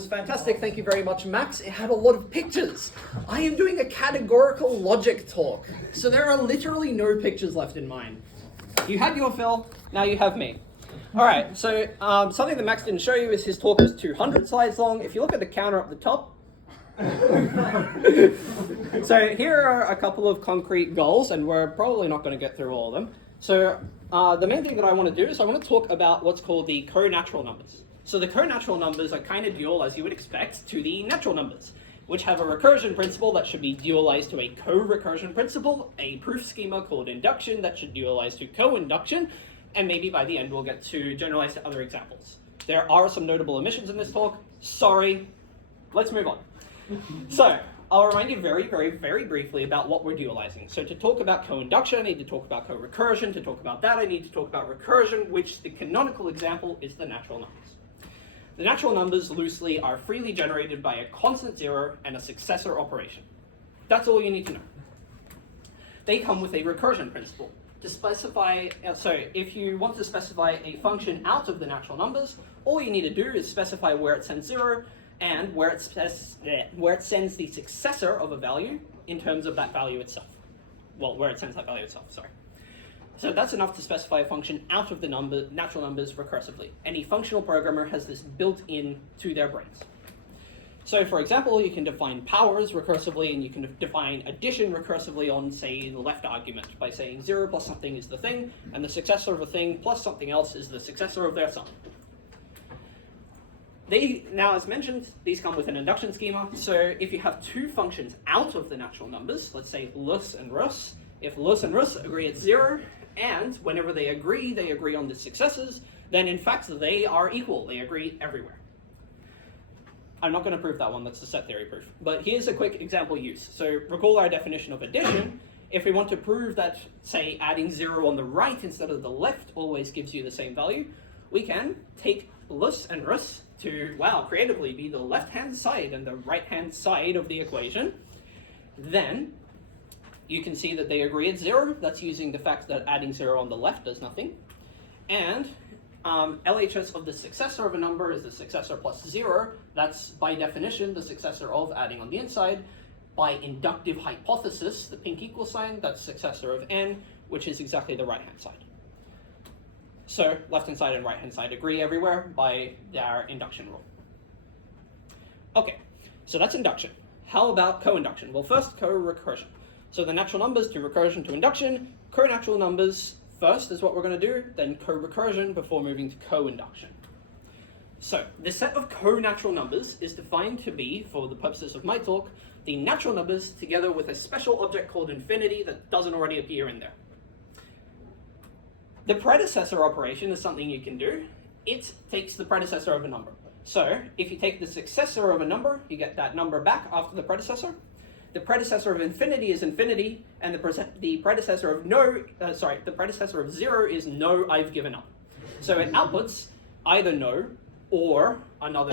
was fantastic. Thank you very much, Max. It had a lot of pictures. I am doing a categorical logic talk, so there are literally no pictures left in mine. You had your fill, now you have me. All right, so something that Max didn't show you is his talk was 200 slides long. If you look at the counter up the top, so here are a couple of concrete goals, and we're probably not going to get through all of them. So the main thing that I want to do is I want to talk about what's called the co-natural numbers. So the co-natural numbers are kind of dual, as you would expect, to the natural numbers, which have a recursion principle that should be dualized to a co-recursion principle, a proof schema called induction that should dualize to co-induction, and maybe by the end we'll get to generalize to other examples. There are some notable omissions in this talk. Sorry. Let's move on. So I'll remind you very, very, very briefly about what we're dualizing. So to talk about co-induction, I need to talk about co-recursion. To talk about that, I need to talk about recursion, which the canonical example is the natural numbers. The natural numbers loosely are freely generated by a constant zero and a successor operation. That's all you need to know. They come with a recursion principle. To specify, so if you want to specify a function out of the natural numbers, all you need to do is specify where it sends zero and where it sends the successor of a value in terms of that value itself. Well, where it sends that value itself, sorry. So that's enough to specify a function out of the natural numbers recursively. Any functional programmer has this built in to their brains. So for example, you can define powers recursively, and you can define addition recursively on, say, the left argument by saying 0 plus something is the thing, and the successor of a thing plus something else is the successor of their sum. Now, as mentioned, these come with an induction schema. So if you have two functions out of the natural numbers, let's say lus and rus, if lus and rus agree at 0, and whenever they agree on the successors, then in fact they are equal. They agree everywhere. I'm not going to prove that one, that's the set theory proof. But here's a quick example use. So recall our definition of addition. If we want to prove that, say, adding 0 on the right instead of the left always gives you the same value, we can take lus and rus to, wow, creatively be the left-hand side and the right-hand side of the equation. Then you can see that they agree at 0. That's using the fact that adding 0 on the left does nothing. And LHS of the successor of a number is the successor plus 0. That's, by definition, the successor of adding on the inside. By inductive hypothesis, the pink equal sign, that's successor of n, which is exactly the right-hand side. So left-hand side and right-hand side agree everywhere by our induction rule. Okay, so that's induction. How about co-induction? Well, first, co-recursion. So the natural numbers to recursion to induction, co-natural numbers first is what we're going to do, then co-recursion before moving to co-induction. So the set of co-natural numbers is defined to be, for the purposes of my talk, the natural numbers together with a special object called infinity that doesn't already appear in there. The predecessor operation is something you can do. It takes the predecessor of a number. So if you take the successor of a number, you get that number back after the predecessor. The predecessor of infinity is infinity, and the predecessor of the predecessor of 0 is no, I've given up. So it outputs either no or another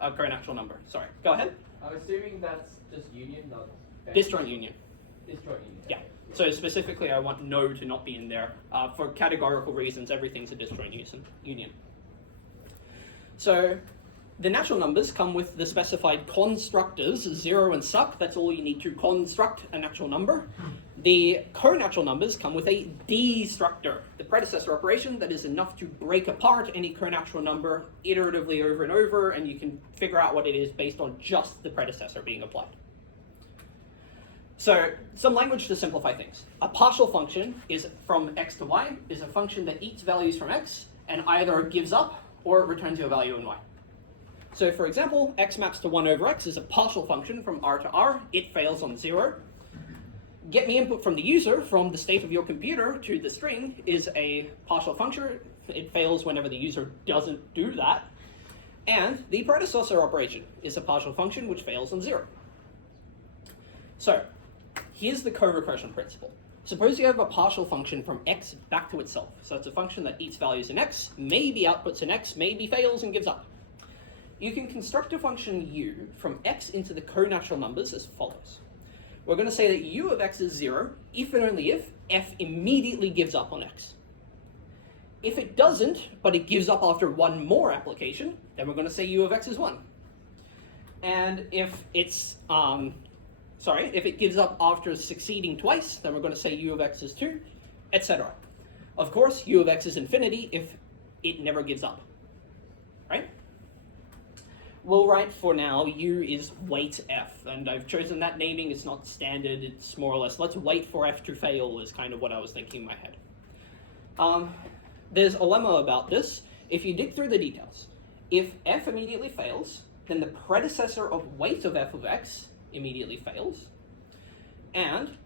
co-natural number. Sorry, go ahead. I'm assuming that's just union, not Disjoint union. disjoint union. Yeah. So specifically, I want no to not be in there. For categorical reasons, everything's a disjoint union. So the natural numbers come with the specified constructors, 0 and suck. That's all you need to construct a natural number. The co-natural numbers come with a destructor, the predecessor operation that is enough to break apart any co-natural number iteratively over and over, and you can figure out what it is based on just the predecessor being applied. So some language to simplify things. A partial function is from x to y, is a function that eats values from x and either gives up or it returns you a value in y. So for example, x maps to 1 over x is a partial function from r to r. It fails on 0. Get me input from the user from the state of your computer to the string is a partial function. It fails whenever the user doesn't do that. And the predecessor operation is a partial function which fails on 0. So here's the co-recursion principle. Suppose you have a partial function from x back to itself. So it's a function that eats values in x, maybe outputs in x, maybe fails and gives up. You can construct a function u from x into the co-natural numbers as follows. We're going to say that u of x is 0 if and only if f immediately gives up on x. If it doesn't, but it gives up after one more application, then we're going to say u of x is 1. and if it's if it gives up after succeeding twice, then we're going to say u of x is 2, etc. Of course, u of x is infinity if it never gives up, right? We'll write for now u is weight f, and I've chosen that naming. It's not standard, it's more or less, let's wait for f to fail is kind of what I was thinking in my head. There's a lemma about this. If you dig through the details, if f immediately fails, then the predecessor of weight of f of x immediately fails. And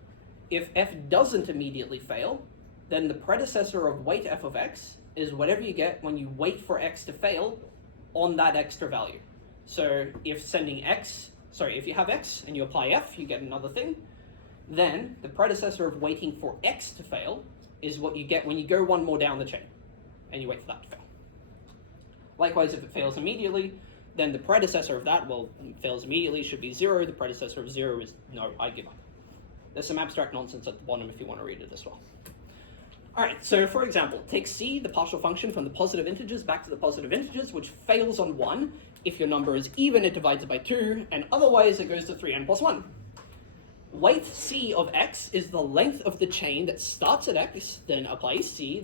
if f doesn't immediately fail, then the predecessor of weight f of x is whatever you get when you wait for x to fail on that extra value. So if you have x and you apply f, you get another thing. Then the predecessor of waiting for x to fail is what you get when you go one more down the chain and you wait for that to fail. Likewise, if it fails immediately, then the predecessor of that, fails immediately, should be 0. The predecessor of 0 is no, I give up. There's some abstract nonsense at the bottom if you want to read it as well. All right, so for example, take c, the partial function from the positive integers back to the positive integers, which fails on 1. If your number is even, it divides it by 2, and otherwise it goes to 3n plus 1. Weight c of x is the length of the chain that starts at x, then applies c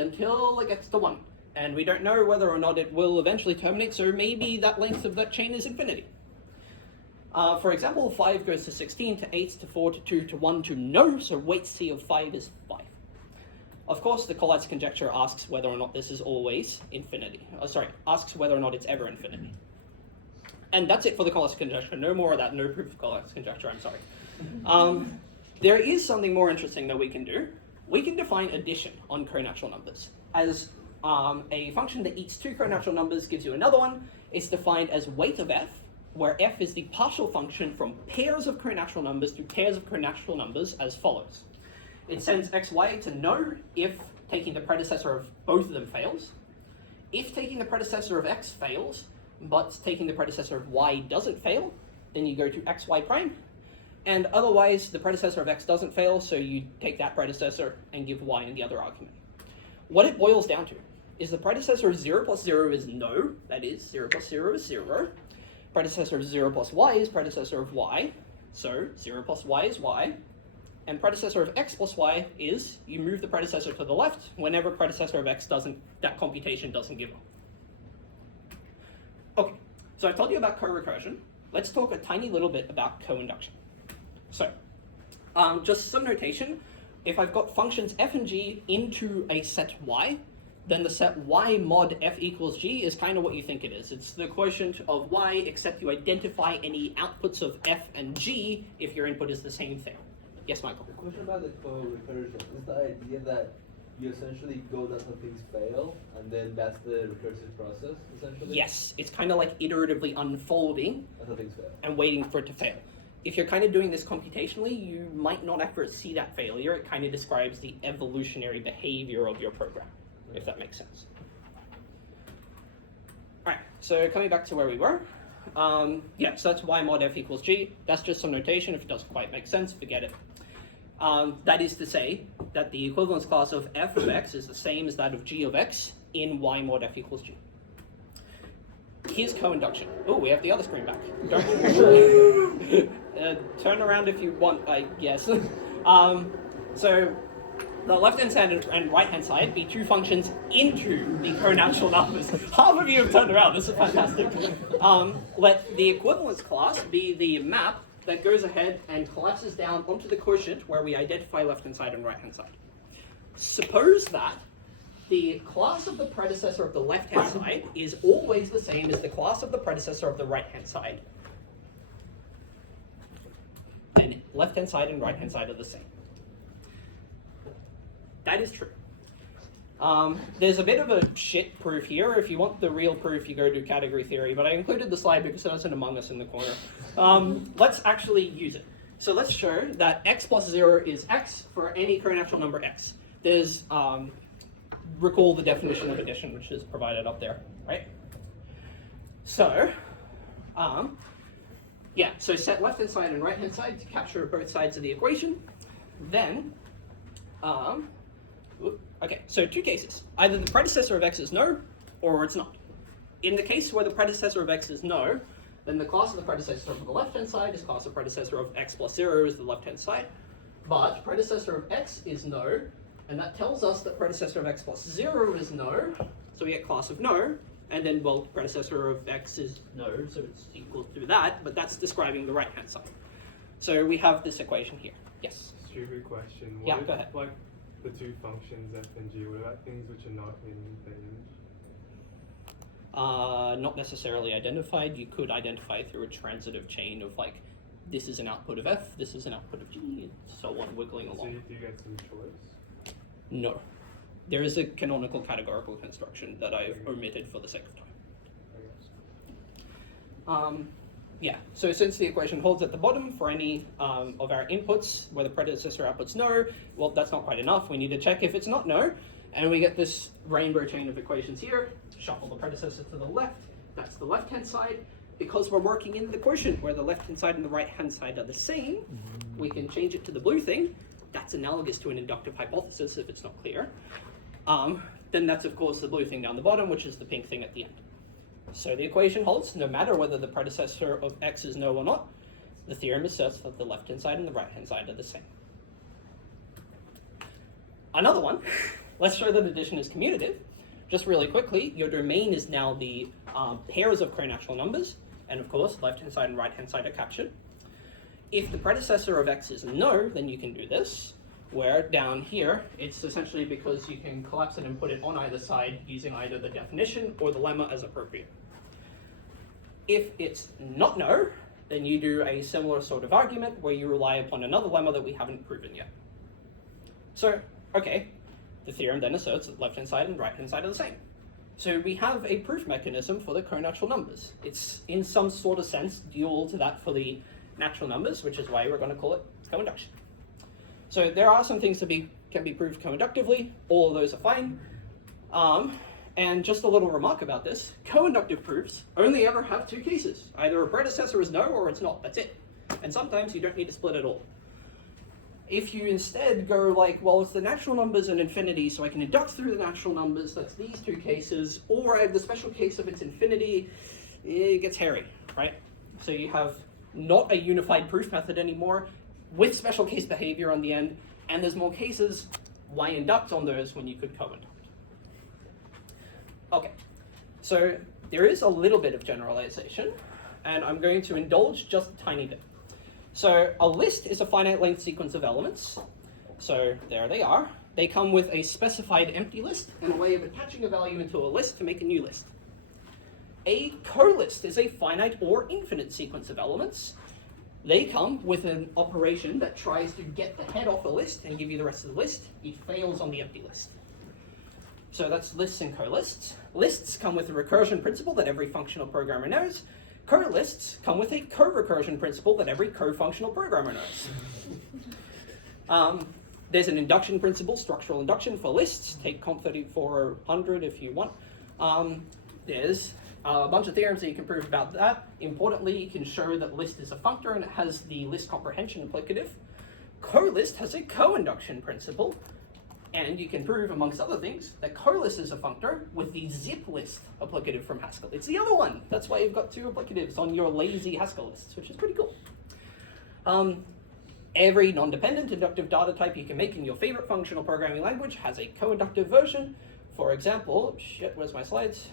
until it gets to 1. And we don't know whether or not it will eventually terminate, so maybe that length of that chain is infinity. For example, 5 goes to 16, to 8, to 4, to 2, to 1, to no, so weight c of 5 is 5. Of course, the Collatz conjecture asks whether or not this is always infinity. Asks whether or not it's ever infinity. And that's it for the Collatz conjecture. No more of that, no proof of Collatz conjecture, I'm sorry. There is something more interesting that we can do. We can define addition on co-natural numbers as a function that eats 2 co-natural numbers gives you another one. It's defined as weight of f, where f is the partial function from pairs of co-natural numbers to pairs of co-natural numbers as follows. It sends xy to no if taking the predecessor of both of them fails. If taking the predecessor of x fails, but taking the predecessor of y doesn't fail, then you go to xy prime. And otherwise, the predecessor of x doesn't fail, so you take that predecessor and give y in the other argument. What it boils down to is the predecessor of 0 plus 0 is no, that is 0 plus 0 is 0. Predecessor of 0 plus y is predecessor of y, so 0 plus y is y. And predecessor of x plus y is, you move the predecessor to the left whenever predecessor of x that computation doesn't give up. Okay, so I've told you about co-recursion. Let's talk a tiny little bit about co-induction. So, just some notation. If I've got functions f and g into a set y, then the set y mod f equals g is kind of what you think it is. It's the quotient of y, except you identify any outputs of f and g if your input is the same thing. Yes, Michael? The question about the co-recursion is the idea that you essentially go until things fail, and then that's the recursive process, essentially? Yes, it's kind of like iteratively unfolding Until things fail. and waiting for it to fail. If you're kind of doing this computationally, you might not ever see that failure. It kind of describes the evolutionary behavior of your program, if that makes sense. All right, so coming back to where we were. So that's y mod f equals g. That's just some notation. If it doesn't quite make sense, forget it. That is to say that the equivalence class of f of x is the same as that of g of x in y mod f equals g. Here's co-induction. Oh, we have the other screen back. Don't turn around if you want, I guess. So the left-hand side and right-hand side be 2 functions into the co-natural numbers. Half of you have turned around. This is fantastic. Let the equivalence class be the map that goes ahead and collapses down onto the quotient where we identify left-hand side and right-hand side. Suppose that the class of the predecessor of the left-hand side is always the same as the class of the predecessor of the right-hand side. And left-hand side and right-hand side are the same. That is true. There's a bit of a shit proof here. If you want the real proof, you go to category theory, but I included the slide because there's an Among Us in the corner. Let's actually use it. So let's show that x plus 0 is x for any co-natural number x. There's, recall the definition of addition, which is provided up there, right? So, so set left-hand side and right-hand side to capture both sides of the equation. Then, okay, so 2 cases. Either the predecessor of x is no, or it's not. In the case where the predecessor of x is no, then the class of the predecessor of the left-hand side is class of predecessor of x plus 0 is the left-hand side. But predecessor of x is no, and that tells us that predecessor of x plus 0 is no, so we get class of no, and then, well, predecessor of x is no, so it's equal to that, but that's describing the right-hand side. So we have this equation here. Yes? Stupid question. Yeah, What go if, ahead. like, the two functions f and g, what about things which are not in range? Not necessarily identified. You could identify through a transitive chain of like, this is an output of f, this is an output of g, and so on, wiggling So along. you do get some choice? No. There is a canonical categorical construction that I've omitted for the sake of time. Yeah, so since the equation holds at the bottom for any of our inputs where the predecessor outputs no, well, that's not quite enough. We need to check if it's not no, and we get this rainbow chain of equations here. Shuffle the predecessor to the left, that's the left-hand side. Because we're working in the quotient where the left-hand side and the right-hand side are the same, we can change it to the blue thing. That's analogous to an inductive hypothesis if it's not clear. Then that's, of course, the blue thing down the bottom, which is the pink thing at the end. So the equation holds, no matter whether the predecessor of x is no or not. The theorem asserts that the left-hand side and the right-hand side are the same. Another one, let's show that addition is commutative. Just really quickly, your domain is now the pairs of co-natural numbers, and of course, left-hand side and right-hand side are captured. If the predecessor of x is no, then you can do this, where down here, it's essentially because you can collapse it and put it on either side using either the definition or the lemma as appropriate. If it's not no, then you do a similar sort of argument where you rely upon another lemma that we haven't proven yet. So, okay, the theorem then asserts that left-hand side and right-hand side are the same. So we have a proof mechanism for the co-natural numbers. It's in some sort of sense dual to that for the natural numbers, which is why we're going to call it co-induction. So there are some things that can be proved co-inductively. All of those are fine. And just a little remark about this, co-inductive proofs only ever have two cases. Either a predecessor is no or it's not, that's it. And sometimes you don't need to split at all. If you instead go like, well, it's the natural numbers and infinity, so I can induct through the natural numbers, that's these two cases, or I have the special case of its infinity, it gets hairy, right? So you have not a unified proof method anymore, with special case behavior on the end, and there's more cases. Why induct on those when you could co-induct? Okay, so there is a little bit of generalization, and I'm going to indulge just a tiny bit. So a list is a finite length sequence of elements. So there they are. They come with a specified empty list and a way of attaching a value into a list to make a new list. A co-list is a finite or infinite sequence of elements. They come with an operation that tries to get the head off a list and give you the rest of the list. It fails on the empty list. So that's lists and co-lists. Lists come with a recursion principle that every functional programmer knows. Co-lists come with a co-recursion principle that every co-functional programmer knows. There's an induction principle, structural induction for lists. Take Comp 3400 if you want. There's a bunch of theorems that you can prove about that. Importantly, you can show that list is a functor and it has the list comprehension implicative. Co-list has a co-induction principle. And you can prove, amongst other things, that co-list is a functor with the zip list applicative from Haskell. It's the other one. That's why you've got two applicatives on your lazy Haskell lists, which is pretty cool. Every non-dependent inductive data type you can make in your favorite functional programming language has a co-inductive version. For example, where's my slides?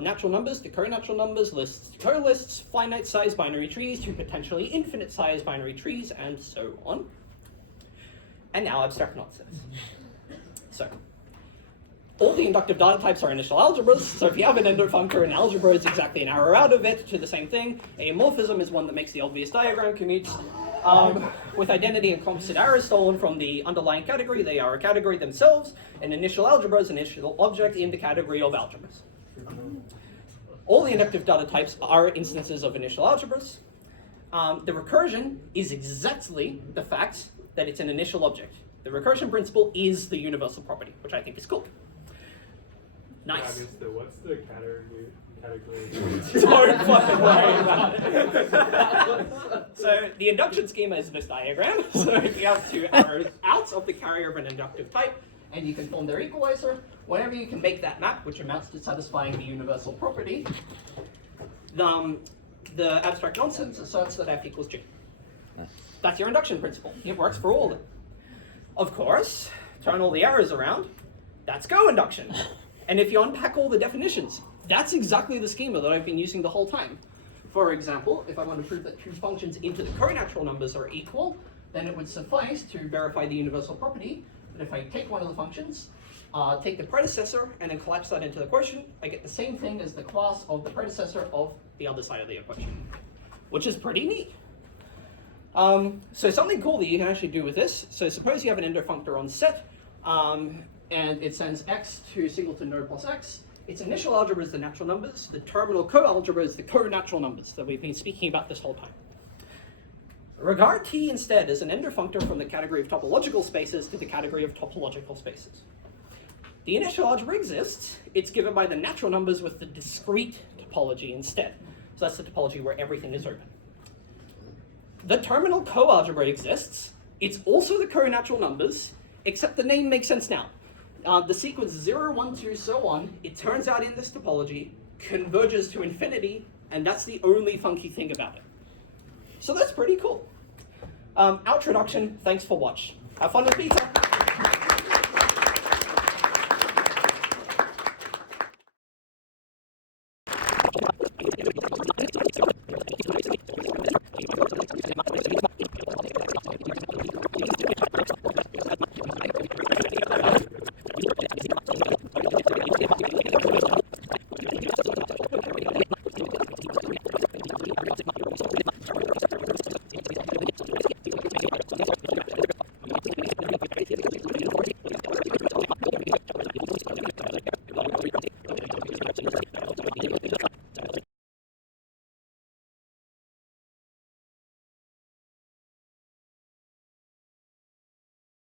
Natural numbers to co-natural numbers, lists to co-lists, finite size binary trees to potentially infinite size binary trees, and so on. And now abstract nonsense. So, all the inductive data types are initial algebras, so if you have an endofunctor, an algebra is exactly an arrow out of it to the same thing. A morphism is one that makes the obvious diagram commutes. With identity and composite arrows stolen from the underlying category, they are a category themselves. An initial algebra is an initial object in the category of algebras. All the inductive data types are instances of initial algebras. The recursion is exactly the fact that it's an initial object. The recursion principle is the universal property, which I think is cool. Nice. What's the category? Don't fucking worry about it. So the induction schema is this diagram. So if you have two arrows out of the carrier of an inductive type, and you can form their equalizer, whenever you can make that map, which amounts to satisfying the universal property, the abstract nonsense asserts that f equals g. That's your induction principle. It works for all of them. Of course, turn all the errors around, that's co-induction. And if you unpack all the definitions, that's exactly the schema that I've been using the whole time. For example, if I want to prove that two functions into the co-natural numbers are equal, then it would suffice to verify the universal property that if I take one of the functions, take the predecessor, and then collapse that into the quotient, I get the same thing as the class of the predecessor of the other side of the equation, which is pretty neat. So something cool that you can actually do with this, so suppose you have an endo functor on set, and it sends x to singleton node plus x. Its initial algebra is the natural numbers, the terminal co-algebra is the co-natural numbers that we've been speaking about this whole time. Regard T instead as an endo functor from the category of topological spaces to the category of topological spaces. The initial algebra exists, it's given by the natural numbers with the discrete topology instead. So that's the topology where everything is open. The terminal co-algebra exists, it's also the co-natural numbers, except the name makes sense now. The sequence 0, 1, 2, so on, it turns out in this topology, converges to infinity, and that's the only funky thing about it. So that's pretty cool. Outroduction, thanks for watch. Have fun with pizza.